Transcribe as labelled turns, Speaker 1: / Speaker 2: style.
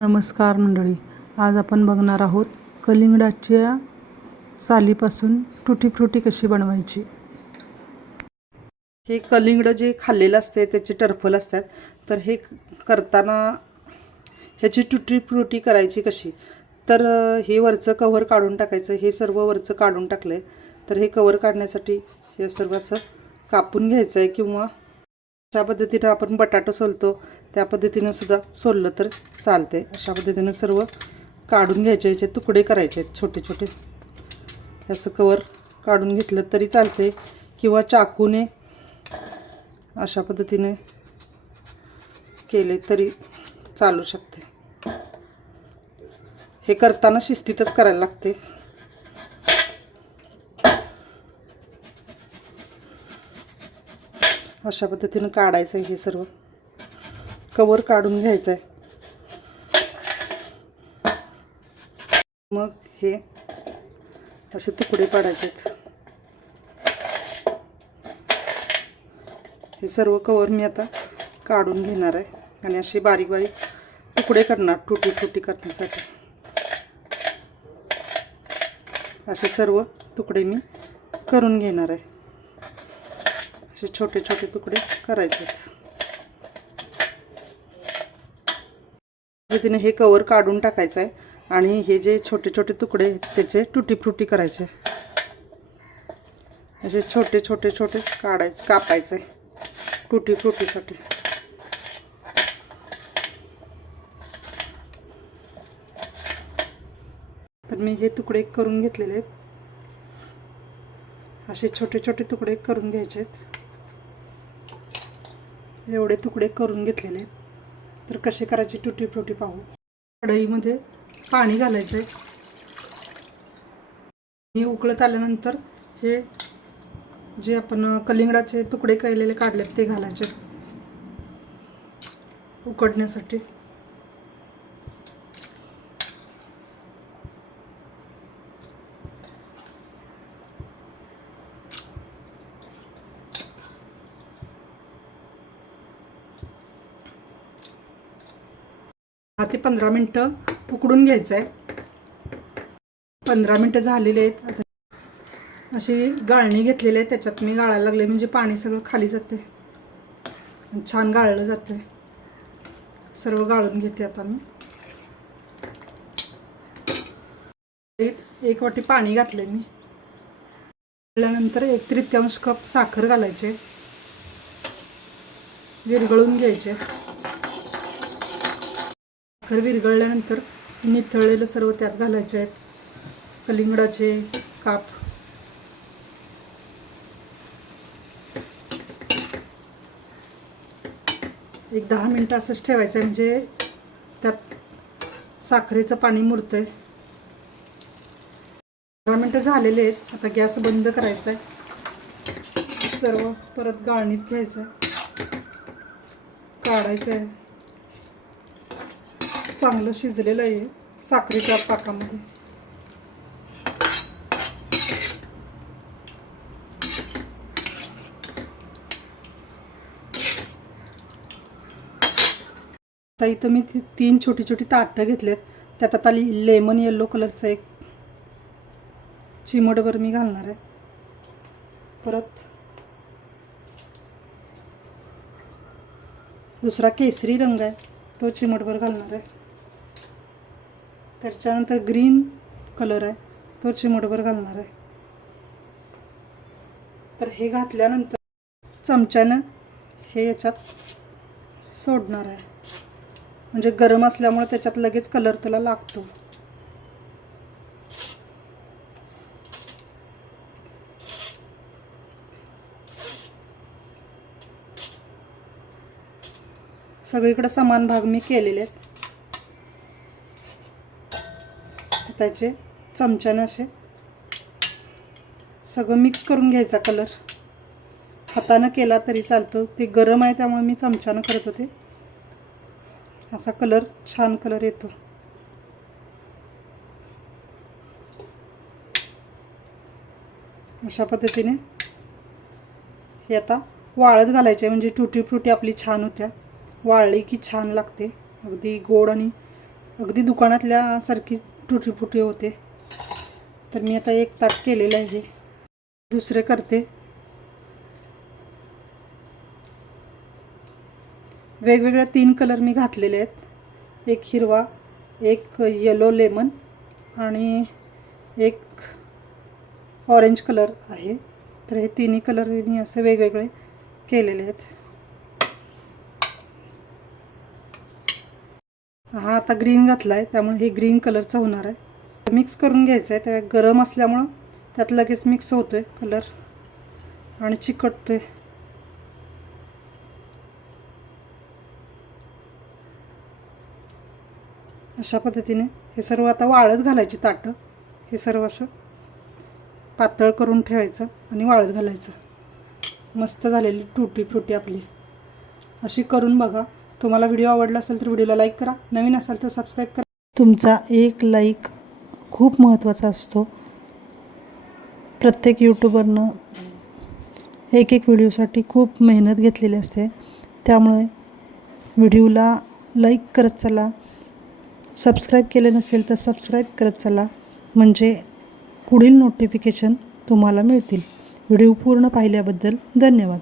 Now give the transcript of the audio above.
Speaker 1: नमस्कार मंडळी. आज आपण बघणार आहोत कलिंगडाच्या सालीपासून टुटी फ्रुटी कशी बनवायची.
Speaker 2: हे कलिंगड जे खाल्लेलं असते त्याचे टर्फल असतात. तर हे करताना ह्याची टुटी फ्रुटी करायची कशी. तर हे वरचं कव्हर काढून टाकायचं. हे सर्व वरचं काढून टाकलं आहे तर हे कवर काढण्यासाठी हे सर्व असं कापून घ्यायचं आहे किंवा अशा पद्धतीनं आपण बटाटा सोलतो. त्या पद्धतीनं सुद्धा सोललं तर चालते अशा पद्धतीनं सर्व काढून घ्यायचे याचे तुकडे करायचे आहेत छोटे छोटे. असं कवर काढून घेतलं तरी चालते किंवा चाकूने अशा पद्धतीने केले तरी चालू शकते. हे करताना शिस्तीतच करायला लागते. अशा पद्धतीनं काढायचं आहे हे सर्व. कवर काढून घ्यायचं आहे मग हे असे तुकडे पाडायचे हे सर्व कवर मी आता काढून घेणार आहे आणि असे बारीक बारीक तुकडे करणार टुटी तुटी करण्यासाठी. असे सर्व तुकडे मी करून घेणार आहे. असे छोटे छोटे तुकडे करायचे पद्धतीने हे कवर काढून टाकायचं आहे. आणि हे जे छोटे छोटे तुकडे आहेत त्याचे टुटी फ्रुटी करायचे. असे छोटे छोटे छोटे काढायचे कापायचे टुटी फ्रुटीसाठी. तर मी हे तुकडे करून घेतलेले आहेत. असे छोटे छोटे तुकडे करून घ्यायचे आहेत. एवढे तुकडे करून घेतलेले आहेत. तर कसे करायचे टुटी फ्रुटी पाहू. कढईमध्ये पाणी घालायचं आहे हे उकळत आल्यानंतर हे जे आपण कलिंगडाचे तुकडे केलेले काढलेत ते घालायचे. उकडण्यासाठी. ते पंधरा मिनटं उकडून घ्यायचं आहे पंधरा मिनटं झालेले आहेत. आता अशी गाळणी घेतलेली आहे. त्याच्यात मी गाळायला लागले. म्हणजे पाणी सगळं खाली जाते छान गाळलं जाते सर्व गाळून घेते आता मी. एक- एक वाटी पाणी घातले मी. घातल्यानंतर एक तृतीयांश कप साखर घालायचे. विरघळून घ्यायचे. घर विरघळल्यानंतर निथळलेलं सर्व त्यात घालायचे आहेत. कलिंगडाचे काप. एक दहा मिनटं असंच ठेवायचं आहे म्हणजे त्यात साखरेचं पाणी मुरतंय. दहा मिनटं झालेले आहेत आता गॅस बंद करायचा आहे. सर्व परत गाळणीत घ्यायचं आहे. काढायचं आहे. चांगलं शिजलेलं आहे साखरेच्या पाकामध्ये. आता इथं मी ती तीन छोटी छोटी ताटं घेतलेत. त्यात आता लेमन येल्लो कलरचं एक चिमटभर मी घालणार आहे. परत दुसरा केसरी रंग आहे तो चिमटभर घालणार आहे. त्याच्यानंतर ग्रीन कलर आहे. तो चिमटभर घालणार आहे. तर हे घातल्यानंतर चमच्यानं हे याच्यात सोडणार आहे. म्हणजे गरम असल्यामुळे त्याच्यात लगेच कलर त्याला लागतो. सगळीकडे समान भाग मी केलेले आहेत. त्याचे चमच्याने असे. सगळं मिक्स करून घ्यायचा कलर हातानं केला तरी चालतो. ते गरम आहे त्यामुळे मी चमच्यानं करत होते. असा कलर छान कलर येतो. अशा पद्धतीने हे आता वाळत घालायचे. म्हणजे टुटी फ्रुटी आपली छान होत्या. वाळली की छान लागते. अगदी गोड आणि अगदी दुकानातल्या सारखी तुटीफुटी होते. तर मी आता एक ताट केलेलं आहे. दुसरे करते. वेगवेगळ्या तीन कलर मी घातलेले आहेत. एक हिरवा एक येलो लेमन आणि एक ऑरेंज कलर आहे. तर हे तिन्ही कलर मी असे वेगवेगळे केलेले आहेत. हा आता ग्रीन घातला आहे त्यामुळे हे ग्रीन कलरचा होणार आहे. मिक्स करून घ्यायचं आहे त्या गरम असल्यामुळं त्यात लगेच मिक्स होतो आहे कलर आणि चिकटतो आहे अशा पद्धतीने हे सर्व आता वाळत घालायची ताटं. हे सर्व असं पातळ करून ठेवायचं आणि वाळत घालायचं. मस्त झालेली टुटी फ्रुटी आपली. अशी करून बघा. तुम्हाला व्हिडिओ आवडला असेल तर व्हिडिओला लाईक करा. नवीन असाल तर सबस्क्राईब करा.
Speaker 1: तुमचा एक लाईक खूप महत्त्वाचा असतो. प्रत्येक यूट्यूबरनं एक एक व्हिडिओसाठी खूप मेहनत घेतलेली असते. त्यामुळे व्हिडिओला लाईक करत चला. सबस्क्राईब केले नसेल तर सबस्क्राईब करत चला. म्हणजे पुढील नोटिफिकेशन तुम्हाला मिळतील. व्हिडिओ पूर्ण पाहिल्याबद्दल धन्यवाद.